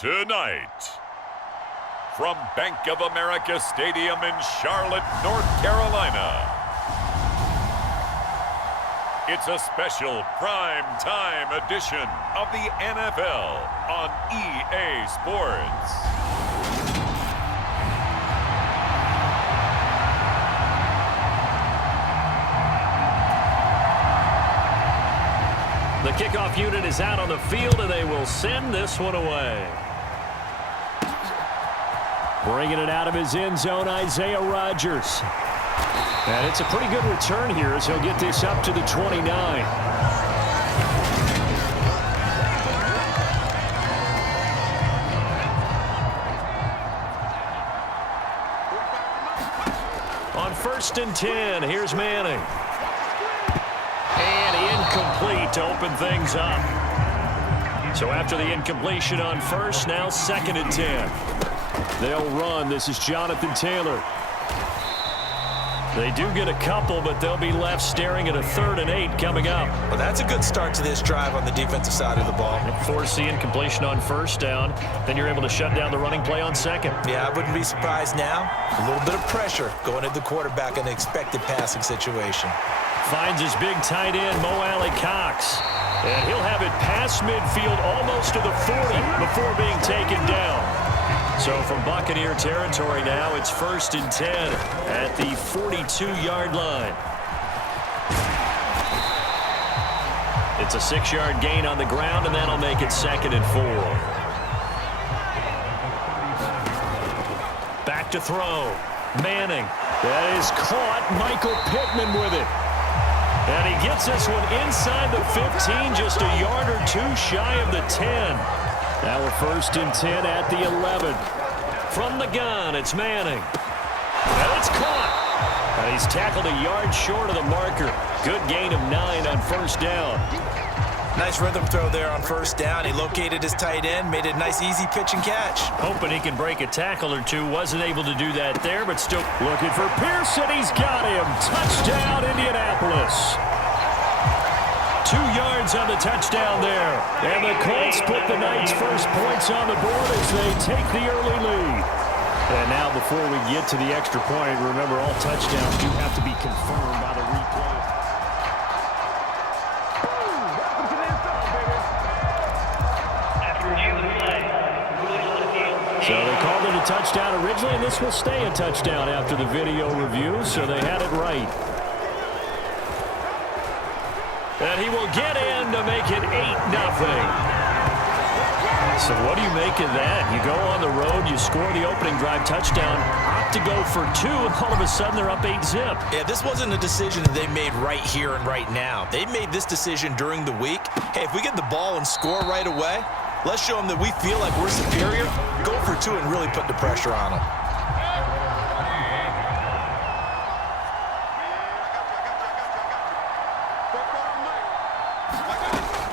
Tonight, from Bank of America Stadium in Charlotte, North Carolina, it's a special prime time edition of the NFL on EA Sports. The kickoff unit is out on the field, and they will send this one away. Bringing it out of his end zone, Isaiah Rodgers. And it's a pretty good return here as he'll get this up to the 29. On 1st and 10, here's Manning. And incomplete to open things up. So after the incompletion on first, now 2nd and 10. They'll run. This is Jonathan Taylor. They do get a couple, but they'll be left staring at a 3rd and 8 coming up. Well, that's a good start to this drive on the defensive side of the ball. Force the incompletion on 1st down. Then you're able to shut down the running play on 2nd. Yeah, I wouldn't be surprised now. A little bit of pressure going at the quarterback in an expected passing situation. Finds his big tight end, Mo Alley-Cox. And he'll have it past midfield almost to the 40 before being taken down. So from Buccaneer territory now, it's 1st and 10 at the 42-yard line. It's a 6-yard gain on the ground, and that'll make it 2nd and 4. Back to throw. Manning. That is caught. Michael Pittman with it. And he gets this one inside the 15, just a yard or two shy of the 10. Now we're 1st and 10 at the 11. From the gun, it's Manning. And it's caught. And he's tackled a yard short of the marker. Good gain of 9 on 1st down. Nice rhythm throw there on 1st down. He located his tight end, made it a nice easy pitch and catch. Hoping he can break a tackle or two. Wasn't able to do that there, but still looking for Pearson. He's got him. Touchdown, Indianapolis. 2 yards on the touchdown there. And the Colts put the night's first points on the board as they take the early lead. And now before we get to the extra point, remember all touchdowns do have to be confirmed by the replay. So they called it a touchdown originally, and this will stay a touchdown after the video review, so they had it right. And he will get in to make it 8-0. So what do you make of that? You go on the road, you score the opening drive touchdown, opt to go for 2, and all of a sudden they're up 8-zip. Yeah, this wasn't a decision that they made right here and right now. They made this decision during the week. Hey, if we get the ball and score right away, let's show them that we feel like we're superior. Go for 2 and really put the pressure on them.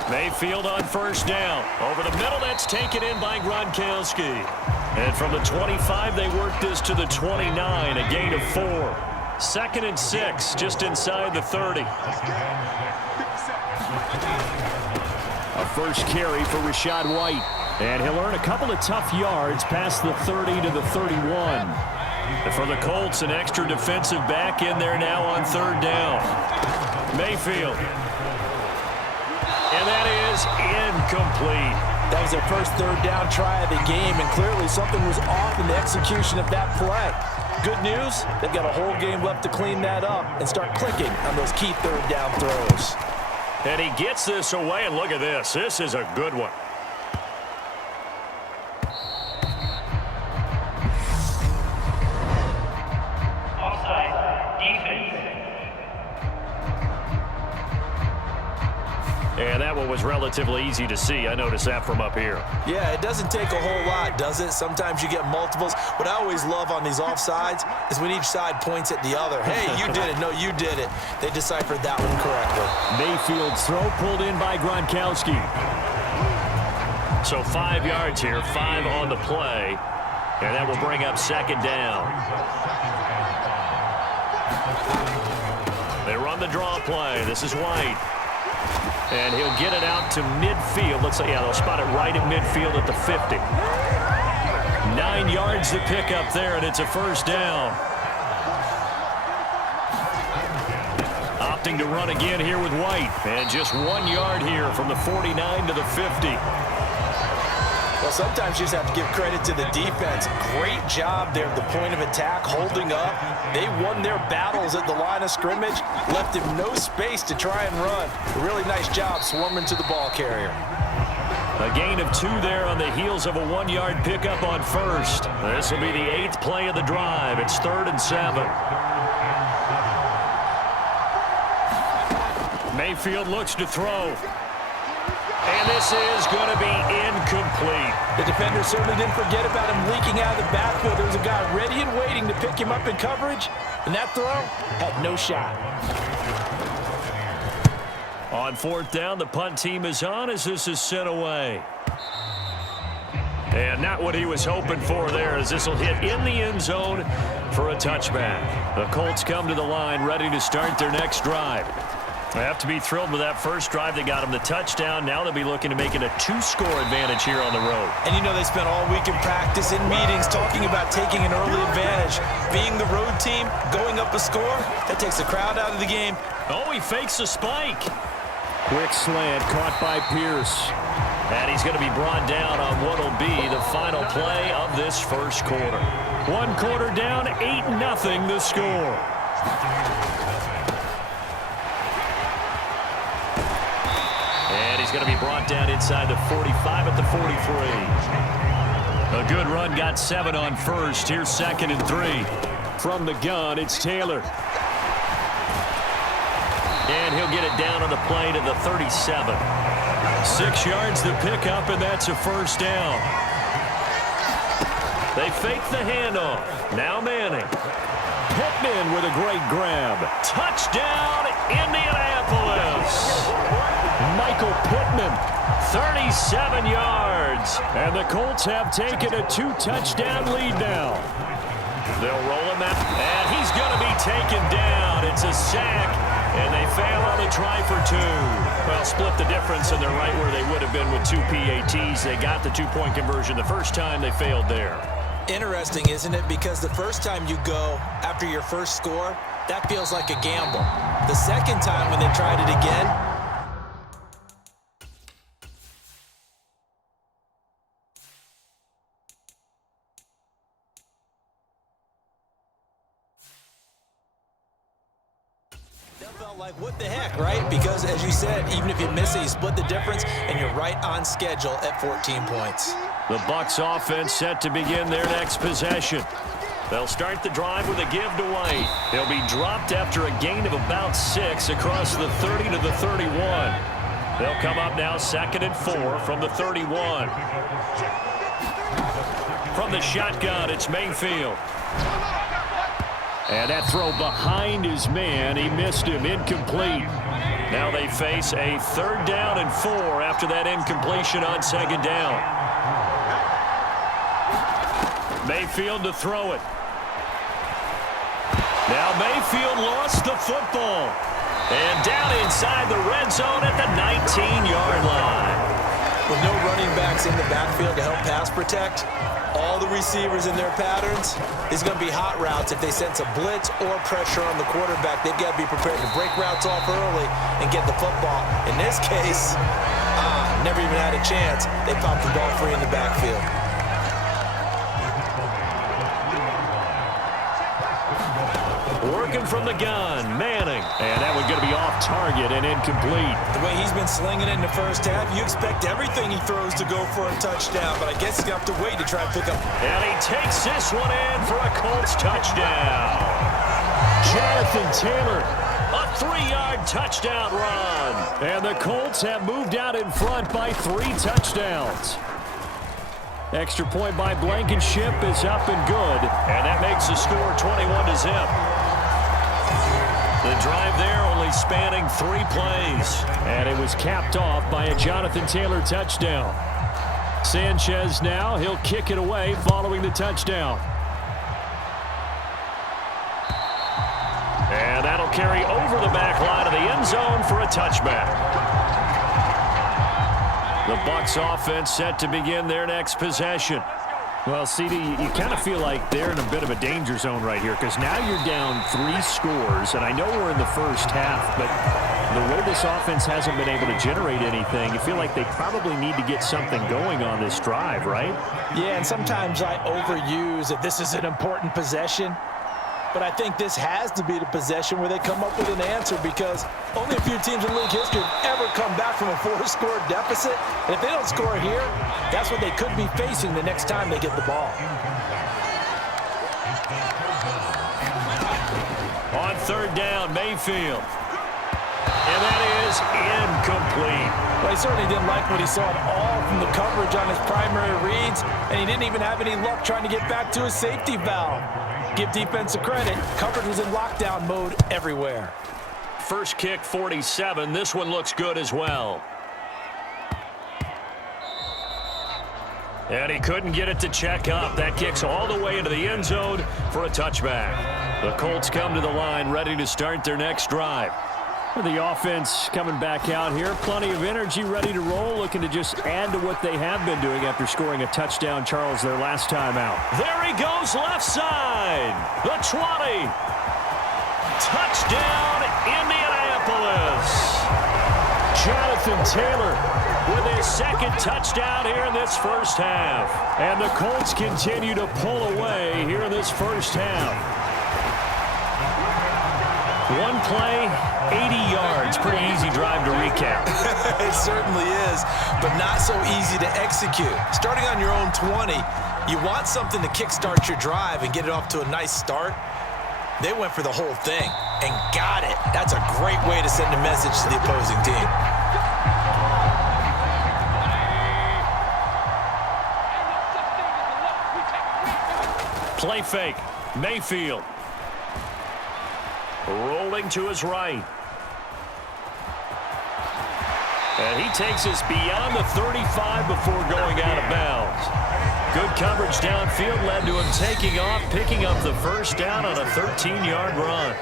Mayfield on 1st down. Over the middle, that's taken in by Gronkowski. And from the 25, they work this to the 29, a gain of 4. 2nd and 6, just inside the 30. A first carry for Rachaad White. And he'll earn a couple of tough yards past the 30 to the 31. And for the Colts, an extra defensive back in there now on 3rd down. Mayfield. And that is incomplete. That was their first 3rd down try of the game, and clearly something was off in the execution of that play. Good news, they've got a whole game left to clean that up and start clicking on those key 3rd down throws. And he gets this away, and look at this. This is a good one. And that one was relatively easy to see. I noticed that from up here. Yeah, it doesn't take a whole lot, does it? Sometimes you get multiples. What I always love on these offsides is when each side points at the other. Hey, you did it. No, you did it. They deciphered that one correctly. Mayfield's throw pulled in by Gronkowski. So 5 yards here, 5 on the play. And that will bring up 2nd down. They run the draw play. This is White. And he'll get it out to midfield. Looks like, yeah, they'll spot it right at midfield at the 50. 9 yards to pick up there, and it's a first down. Opting to run again here with White. And just 1 yard here from the 49 to the 50. Well, sometimes you just have to give credit to the defense. Great job there at the point of attack, holding up. They won their battles at the line of scrimmage, left him no space to try and run. A really nice job swarming to the ball carrier. A gain of 2 there on the heels of a 1 yard pickup on first. This will be the 8th play of the drive. It's 3rd and 7. Mayfield looks to throw. And this is going to be incomplete. The defender certainly didn't forget about him leaking out of the backfield. There was a guy ready and waiting to pick him up in coverage, and that throw had no shot. On 4th down, the punt team is on as this is sent away. And not what he was hoping for there, as this will hit in the end zone for a touchback. The Colts come to the line ready to start their next drive. They have to be thrilled with that first drive. They got them the touchdown. Now they'll be looking to make it a 2-score advantage here on the road. And you know they spent all week in practice, in meetings, talking about taking an early advantage. Being the road team, going up a score, that takes the crowd out of the game. Oh, he fakes a spike. Quick slant caught by Pierce. And he's going to be brought down on what will be the final play of this first quarter. 1 quarter down, 8-0 the score. And he's going to be brought down inside the 45 at the 43. A good run, got 7 on first. Here's 2nd and 3. From the gun, it's Taylor. And he'll get it down on the play to the 37. 6 yards to pick up, and that's a first down. They fake the handoff. Now Manning. Pittman with a great grab. Touchdown, Indianapolis. Michael Pittman, 37 yards. And the Colts have taken a 2-touchdown lead now. They'll roll him out, and he's going to be taken down. It's a sack, and they fail on a try for 2. Well, split the difference, and they're right where they would have been with 2 PATs. They got the 2-point conversion the first time. They failed there. Interesting, isn't it? Because the first time you go after your first score, that feels like a gamble. The second time when they tried it again, felt like, what the heck, right? Because, as you said, even if you miss it, you split the difference, and you're right on schedule at 14 points. The Bucs offense set to begin their next possession. They'll start the drive with a give to White. They'll be dropped after a gain of about 6 across the 30 to the 31. They'll come up now 2nd and 4 from the 31. From the shotgun, it's Mayfield. And that throw behind his man, he missed him, incomplete. Now they face a 3rd down and 4 after that incompletion on 2nd down. Mayfield to throw it. Now Mayfield lost the football. And down inside the red zone at the 19-yard line. With no running backs in the backfield to help pass protect, all the receivers in their patterns, it's going to be hot routes if they sense a blitz or pressure on the quarterback. They've got to be prepared to break routes off early and get the football. In this case, never even had a chance. They popped the ball free in the backfield. Working from the gun, Manning. And that one's going to be off target and incomplete. The way he's been slinging it in the first half, you expect everything he throws to go for a touchdown, but I guess he's going to have to wait to try and pick up. And he takes this one in for a Colts touchdown. Jonathan Taylor, a 3-yard touchdown run. And the Colts have moved out in front by 3 touchdowns. Extra point by Blankenship is up and good. And that makes the score 21-0. The drive there only spanning 3 plays. And it was capped off by a Jonathan Taylor touchdown. Sanchez now, he'll kick it away following the touchdown. And that'll carry over the back line of the end zone for a touchback. The Bucs offense set to begin their next possession. Well, CD, you kind of feel like they're in a bit of a danger zone right here because now you're down 3 scores, and I know we're in the first half, but the way this offense hasn't been able to generate anything, you feel like they probably need to get something going on this drive, right? Yeah, and sometimes I overuse that this is an important possession. But I think this has to be the possession where they come up with an answer because only a few teams in league history have ever come back from a 4-score deficit. And if they don't score here, that's what they could be facing the next time they get the ball. On 3rd down, Mayfield. And that is incomplete. Well, he certainly didn't like what he saw at all from the coverage on his primary reads, and he didn't even have any luck trying to get back to his safety valve. Give defense a credit. Coverage was in lockdown mode everywhere. First kick, 47. This one looks good as well. And he couldn't get it to check up. That kicks all the way into the end zone for a touchback. The Colts come to the line, ready to start their next drive. The offense coming back out here. Plenty of energy, ready to roll, looking to just add to what they have been doing after scoring a touchdown, Charles, their last time out. There he goes, left side. The 20. Touchdown, Indianapolis. Jonathan Taylor with his 2nd touchdown here in this first half. And the Colts continue to pull away here in this first half. One play, 80 yards. Pretty easy drive to recap. It certainly is, but not so easy to execute. Starting on your own 20, you want something to kickstart your drive and get it off to a nice start. They went for the whole thing and got it. That's a great way to send a message to the opposing team. Play fake. Mayfield. Rolling to his right. And he takes us beyond the 35 before going out of bounds. Good coverage downfield led to him taking off, picking up the first down on a 13-yard run.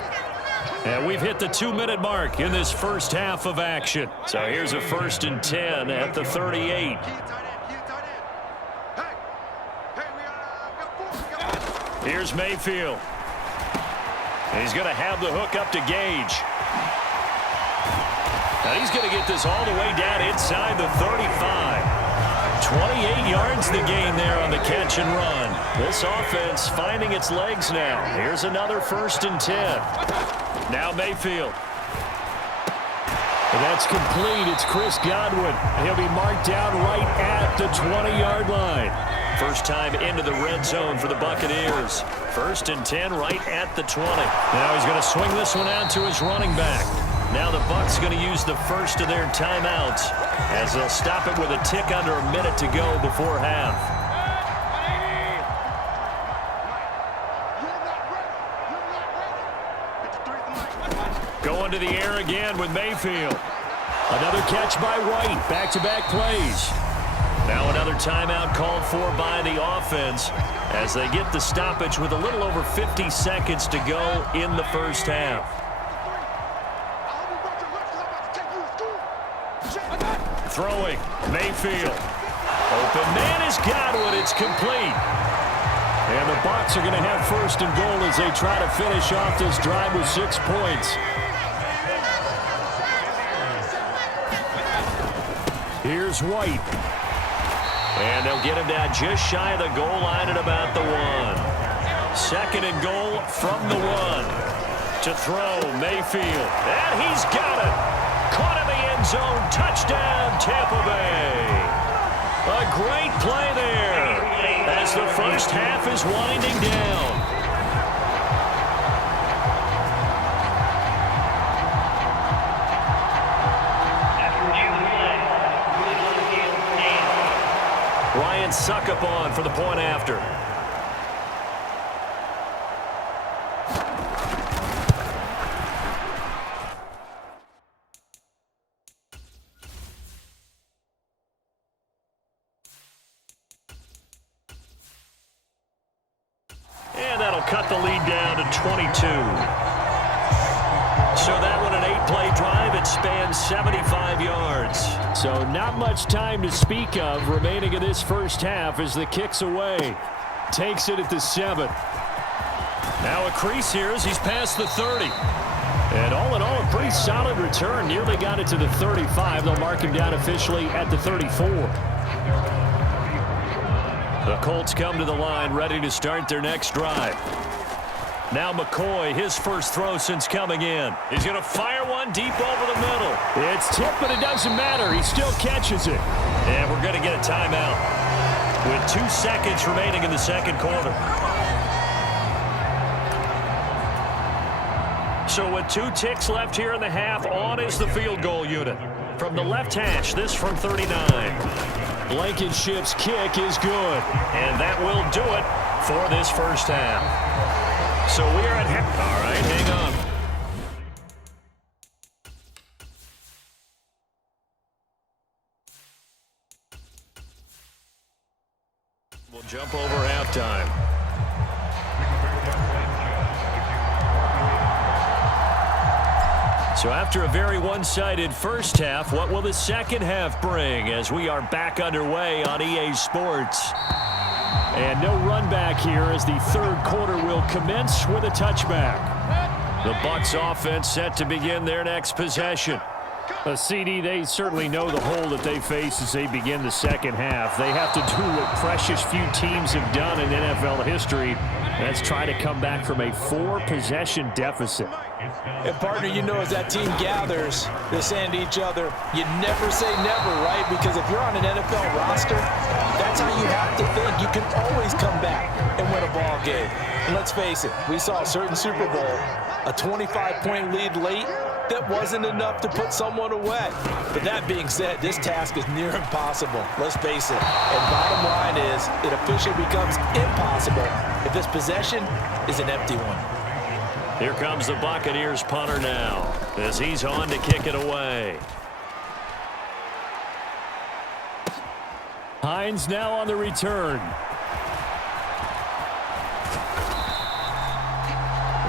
And we've hit the 2-minute mark in this first half of action. So here's a 1st and 10 at the 38. Here's Mayfield. And he's going to have the hook up to Gage. Now he's going to get this all the way down inside the 35. 28 yards the gain there on the catch and run. This offense finding its legs now. Here's another 1st and 10. Now Mayfield. And that's complete. It's Chris Godwin. He'll be marked down right at the 20-yard line. First time into the red zone for the Buccaneers. 1st and 10 right at the 20. Now he's going to swing this one out to his running back. Now the Bucs going to use the first of their timeouts as they'll stop it with a tick under a minute to go before half. Going to the air again with Mayfield. Another catch by White. Back-to-back plays. Now another timeout called for by the offense as they get the stoppage with a little over 50 seconds to go in the first half. Throwing, Mayfield. Open man is Godwin. It's complete. And the Bucs are going to have 1st and goal as they try to finish off this drive with 6 points. Here's White. And they'll get him down just shy of the goal line at about the 1. 2nd and goal from the 1. To throw, Mayfield. And he's got it. Caught in the end zone. Touchdown, Tampa Bay. A great play there as the first half is winding down. Ryan Succop on for the point after. And that'll cut the lead down to 22. So that one an 8-play drive. that spans 75 yards. So not much time to speak of remaining in this first half as the kick's away. Takes it at the 7. Now a crease here as he's past the 30. And all in all, a pretty solid return. Nearly got it to the 35. They'll mark him down officially at the 34. The Colts come to the line ready to start their next drive. Now McCoy, his first throw since coming in. He's going to fire one deep over the middle. It's tipped, but it doesn't matter. He still catches it. And we're going to get a timeout with 2 seconds remaining in the second quarter. So with 2 ticks left here in the half, on is the field goal unit. From the left hash, this from 39. Blankenship's kick is good. And that will do it for this first half. So we are at half. All right, hang on. We'll jump over halftime. So after a very one-sided first half, what will the second half bring as we are back underway on EA Sports? And no run back here as the third quarter will commence with a touchback. The Bucs offense set to begin their next possession. A CD, they certainly know the hole that they face as they begin the second half. They have to do what precious few teams have done in NFL history. That's try to come back from a 4-possession deficit. And partner, you know, as that team gathers, they're saying to each other, you never say never, right? Because if you're on an NFL roster, that's how you have to think. You can always come back and win a ball game. And let's face it, we saw a certain Super Bowl, a 25-point lead late, that wasn't enough to put someone away. But that being said, this task is near impossible. Let's face it. And bottom line is, it officially becomes impossible if this possession is an empty one. Here comes the Buccaneers punter now as he's on to kick it away. Hines now on the return.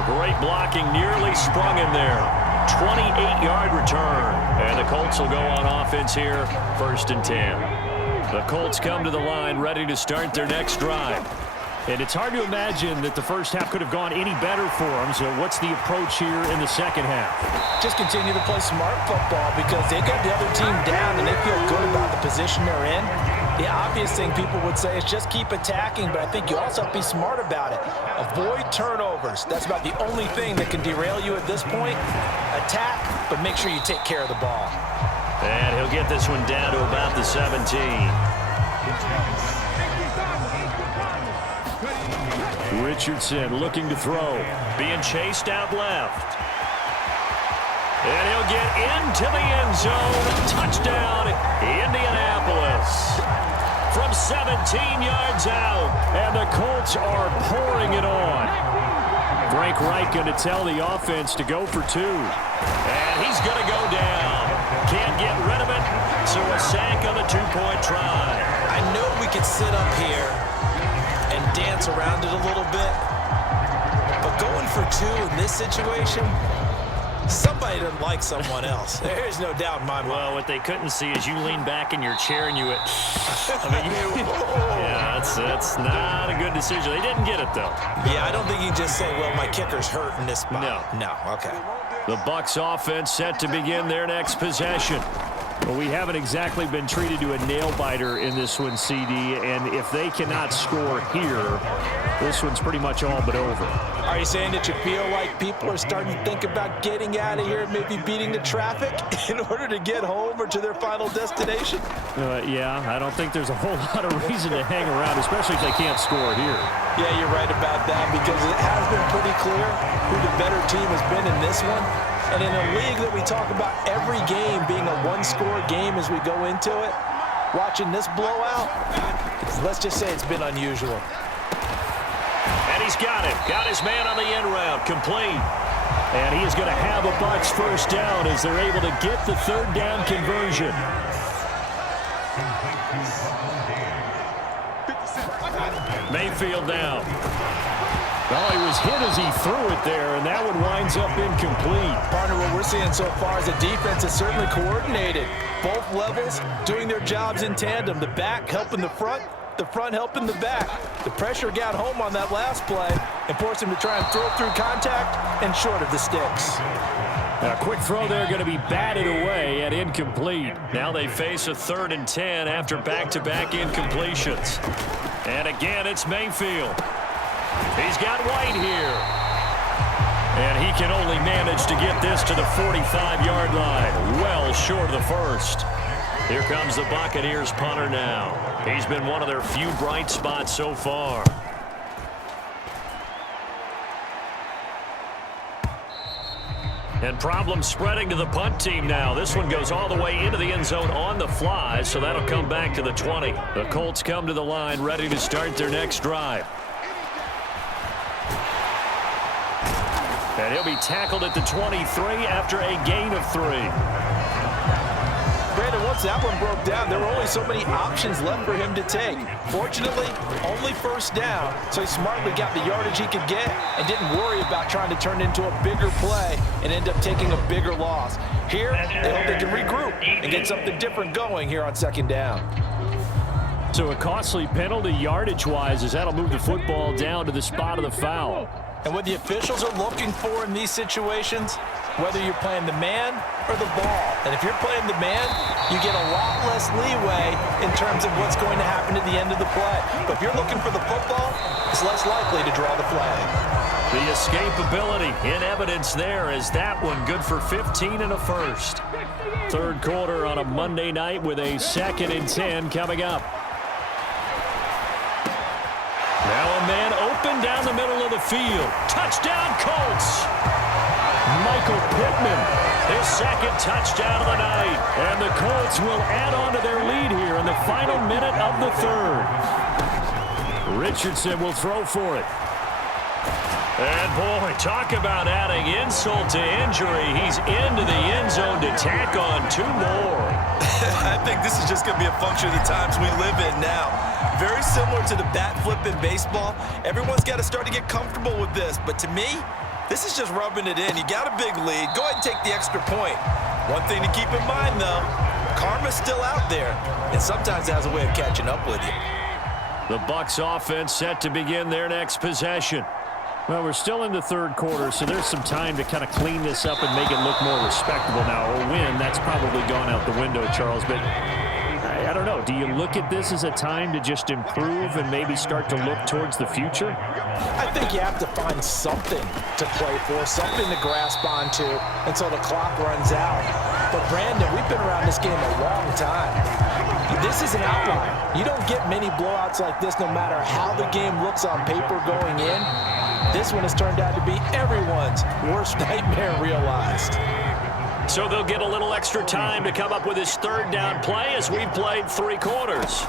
Great blocking, nearly sprung him there. 28-yard return. And the Colts will go on offense here, 1st and 10. The Colts come to the line ready to start their next drive. And it's hard to imagine that the first half could have gone any better for them. So what's the approach here in the second half? Just continue to play smart football because they got the other team down and they feel good about the position they're in. The obvious thing people would say is just keep attacking, but I think you also have to be smart about it. Avoid turnovers. That's about the only thing that can derail you at this point. Attack, but make sure you take care of the ball. And he'll get this one down to about the 17. Richardson looking to throw. Being chased out left. And he'll get into the end zone. Touchdown, Indianapolis. From 17 yards out. And the Colts are pouring it on. Frank Reich going to tell the offense to go for 2. And he's going to go down. Can't get rid of it. So a sack on the 2-point try. I know we could sit up here and dance around it a little bit, but going for 2 in this situation, somebody doesn't like someone else. There's no doubt in my mind. Well, what they couldn't see is you lean back in your chair and you went, yeah, that's not a good decision. They didn't get it, though. Yeah, I don't think you just say, well, my kicker's hurt in this spot. No, okay. The Bucs offense set to begin their next possession. Well, we haven't exactly been treated to a nail-biter in this one, CD, and if they cannot score here, this one's pretty much all but over. Are you saying that you feel like people are starting to think about getting out of here, maybe beating the traffic in order to get home or to their final destination? Yeah, I don't think there's a whole lot of reason to hang around, especially if they can't score here. Yeah, you're right about that because it has been pretty clear who the better team has been in this one. And in a league that we talk about every game being a one-score game as we go into it, watching this blowout, let's just say it's been unusual. And he's got it. Got his man on the end route. Complete. And he is going to have a Bucs first down as they're able to get the third down conversion. Mayfield down. Well, he was hit as he threw it there, and that one winds up incomplete. Partner, what we're seeing so far is the defense is certainly coordinated. Both levels doing their jobs in tandem. The back helping the front helping the back. The pressure got home on that last play and forced him to try and throw through contact and short of the sticks. A quick throw there going to be batted away at incomplete. Now they face a 3rd and 10 after back-to-back incompletions. And again, it's Mayfield. He's got White here. And he can only manage to get this to the 45-yard line, well short of the first. Here comes the Buccaneers punter now. He's been one of their few bright spots so far. And problems spreading to the punt team now. This one goes all the way into the end zone on the fly, so that'll come back to the 20. The Colts come to the line ready to start their next drive. And he'll be tackled at the 23 after a gain of 3. Brandon, once that one broke down, there were only so many options left for him to take. Fortunately, only first down, so he smartly got the yardage he could get and didn't worry about trying to turn it into a bigger play and end up taking a bigger loss. Here, they hope they can regroup and get something different going here on 2nd down. So a costly penalty yardage-wise as that'll move the football down to the spot of the foul. And what the officials are looking for in these situations, whether you're playing the man or the ball. And if you're playing the man, you get a lot less leeway in terms of what's going to happen at the end of the play. But if you're looking for the football, it's less likely to draw the flag. The escapability in evidence there as that one good for 15 and a first. 3rd quarter on a Monday night with a 2nd and 10 coming up. Now a man open down the middle of the field. Touchdown, Colts! Michael Pittman, his 2nd touchdown of the night. And the Colts will add on to their lead here in the final minute of the 3rd. Richardson will throw for it. And boy, talk about adding insult to injury. He's into the end zone to tack on 2 more. I think this is just going to be a function of the times we live in now. Very similar to the bat flip in baseball. Everyone's got to start to get comfortable with this. But to me, this is just rubbing it in. You got a big lead. Go ahead and take the extra point. One thing to keep in mind, though, karma's still out there. And sometimes it has a way of catching up with you. The Bucs offense set to begin their next possession. Well, we're still in the 3rd quarter, so there's some time to kind of clean this up and make it look more respectable now. A win, that's probably gone out the window, Charles. But I don't know. Do you look at this as a time to just improve and maybe start to look towards the future? I think you have to find something to play for, something to grasp onto until the clock runs out. But, Brandon, we've been around this game a long time. This is an outlier. You don't get many blowouts like this no matter how the game looks on paper going in. This one has turned out to be everyone's worst nightmare realized. So they'll get a little extra time to come up with his 3rd down play as we've played 3 quarters.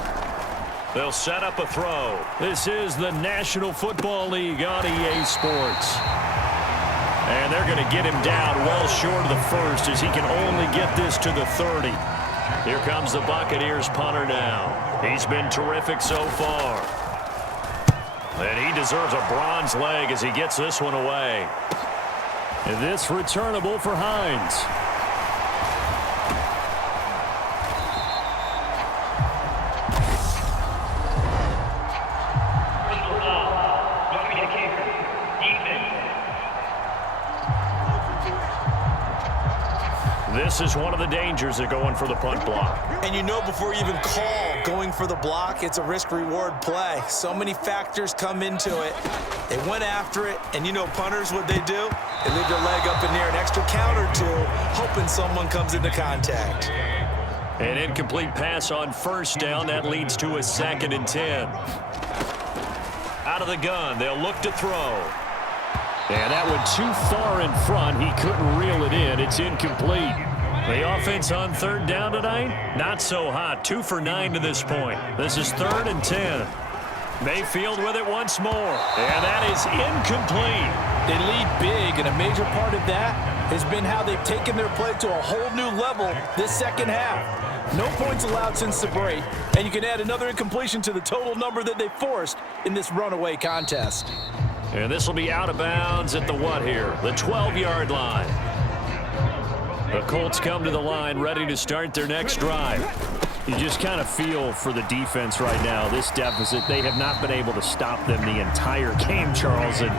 They'll set up a throw. This is the National Football League on EA Sports. And they're going to get him down well short of the first as he can only get this to the 30. Here comes the Buccaneers punter now. He's been terrific so far. And he deserves a bronze leg as he gets this one away. And this returnable for Hines. This is one of the dangers of going for the punt block. And you know before you even call going for the block, it's a risk-reward play. So many factors come into it. They went after it, and you know punters, what they do? They leave their leg up in the air an extra count or 2, hoping someone comes into contact. An incomplete pass on 1st down. That leads to a 2nd and 10. Out of the gun, they'll look to throw. And that went too far in front. He couldn't reel it in. It's incomplete. The offense on 3rd down tonight, not so hot. 2 for 9 to this point. This is 3rd and 10. Mayfield with it once more. And that is incomplete. They lead big, and a major part of that has been how they've taken their play to a whole new level this 2nd half. No points allowed since the break, and you can add another incompletion to the total number that they forced in this runaway contest. And this will be out of bounds at the what here? The 12-yard line. The Colts come to the line ready to start their next drive. You just kind of feel for the defense right now, this deficit. They have not been able to stop them the entire game, Charles. And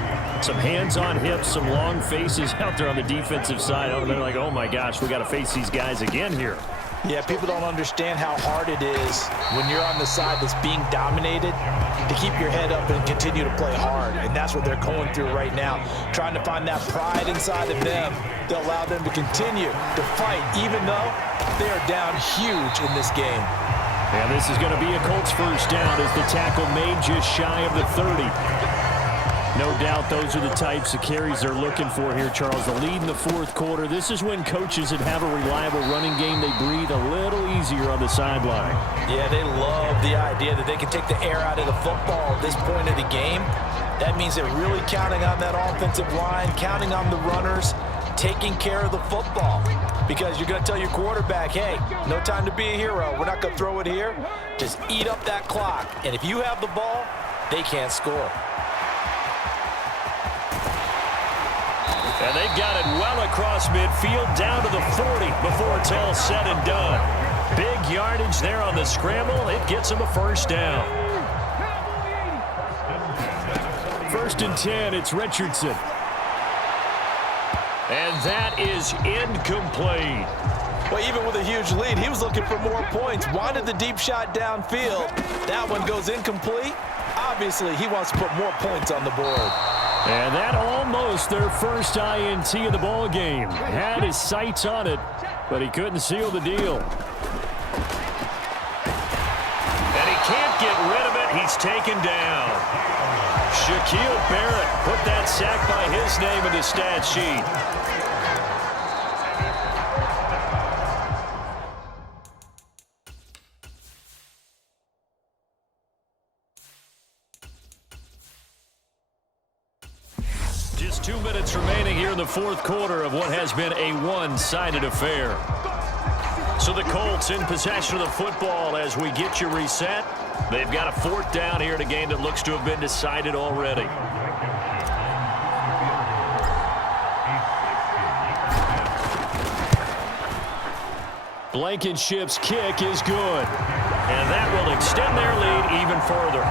some hands on hips, some long faces out there on the defensive side. They're like, oh, my gosh, we got to face these guys again here. Yeah, people don't understand how hard it is when you're on the side that's being dominated to keep your head up and continue to play hard. And that's what they're going through right now, trying to find that pride inside of them to allow them to continue to fight, even though they are down huge in this game. And this is going to be a Colts first down as the tackle made just shy of the 30. No doubt those are the types of carries they're looking for here, Charles. The lead in the fourth quarter. This is when coaches that have a reliable running game, they breathe a little easier on the sideline. Yeah, they love the idea that they can take the air out of the football at this point of the game. That means they're really counting on that offensive line, counting on the runners, taking care of the football. Because you're going to tell your quarterback, hey, no time to be a hero. We're not going to throw it here. Just eat up that clock. And if you have the ball, they can't score. And they've got it well across midfield down to the 40 before it's all said and done. Big yardage there on the scramble. It gets them a first down. 1st and 10, it's Richardson. And that is incomplete. Well, even with a huge lead, he was looking for more points. Wanted the deep shot downfield. That one goes incomplete. Obviously, he wants to put more points on the board. And that almost their first INT of the ball game. Had his sights on it, but he couldn't seal the deal. And he can't get rid of it. He's taken down. Shaquille Barrett put that sack by his name in the stat sheet. Just 2 minutes remaining here in the fourth quarter of what has been a one-sided affair. So the Colts in possession of the football as we get you reset. They've got a 4th down here in a game that looks to have been decided already. Blankenship's kick is good. And that will extend their lead even further.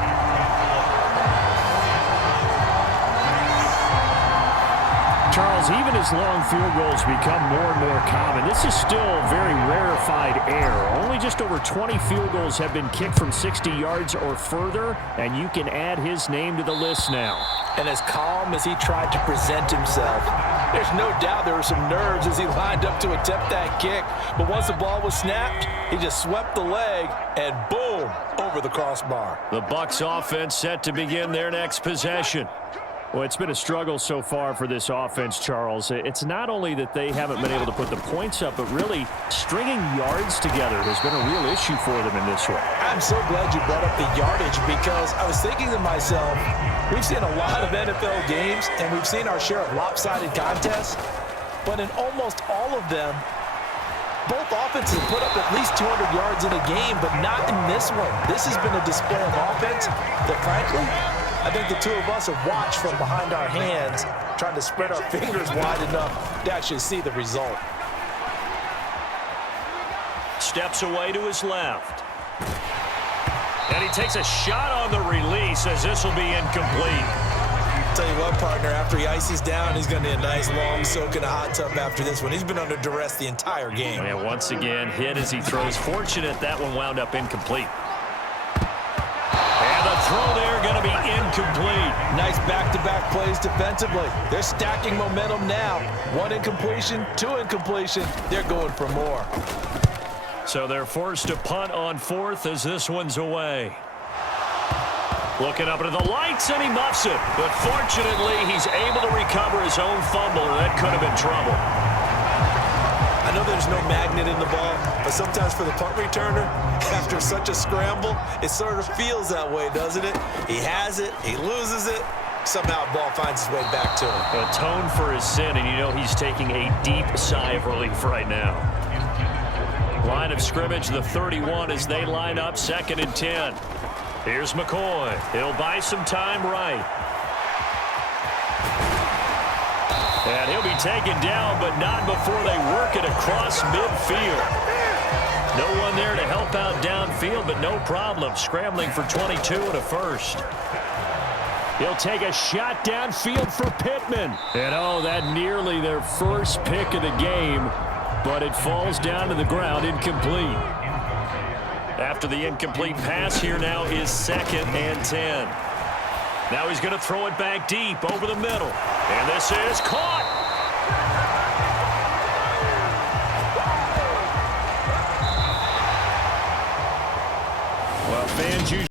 Charles, even as long field goals become more and more common, this is still very rarefied air. Only just over 20 field goals have been kicked from 60 yards or further, and you can add his name to the list now. And as calm as he tried to present himself, there's no doubt there were some nerves as he lined up to attempt that kick. But once the ball was snapped, he just swept the leg and boom, over the crossbar. The Bucs offense set to begin their next possession. Well, it's been a struggle so far for this offense, Charles. It's not only that they haven't been able to put the points up, but really stringing yards together has been a real issue for them in this one. I'm so glad you brought up the yardage because I was thinking to myself, we've seen a lot of NFL games and we've seen our share of lopsided contests, but in almost all of them, both offenses put up at least 200 yards in a game, but not in this one. This has been a display of offense that, frankly, I think the two of us have watched from behind our hands, trying to spread our fingers wide enough to actually see the result. Steps away to his left. And he takes a shot on the release as this will be incomplete. Tell you what, partner, after he ices down, he's going to need a nice long soak in a hot tub after this one. He's been under duress the entire game. And once again, hit as he throws. Fortunate that one wound up incomplete. And the throw there going to be incomplete. Nice back-to-back plays defensively. They're stacking momentum now. 1 incompletion, 2 incompletion. They're going for more. So they're forced to punt on 4th as this one's away. Looking up into the lights, and he muffs it. But fortunately, he's able to recover his own fumble, or that could have been trouble. I know there's no magnet in the ball, but sometimes for the punt returner, after such a scramble, it sort of feels that way, doesn't it? He has it, he loses it, somehow the ball finds its way back to him. Atone for his sin, and you know he's taking a deep sigh of relief right now. Line of scrimmage, the 31 as they line up, 2nd and 10. Here's McCoy. He'll buy some time right. And he'll be taken down, but not before they work it across midfield. No one there to help out downfield, but no problem. Scrambling for 22 and a first. He'll take a shot downfield for Pittman. And, oh, that nearly their first pick of the game, but it falls down to the ground incomplete. After the incomplete pass, here now is 2nd and 10. Now he's going to throw it back deep over the middle. And this is caught.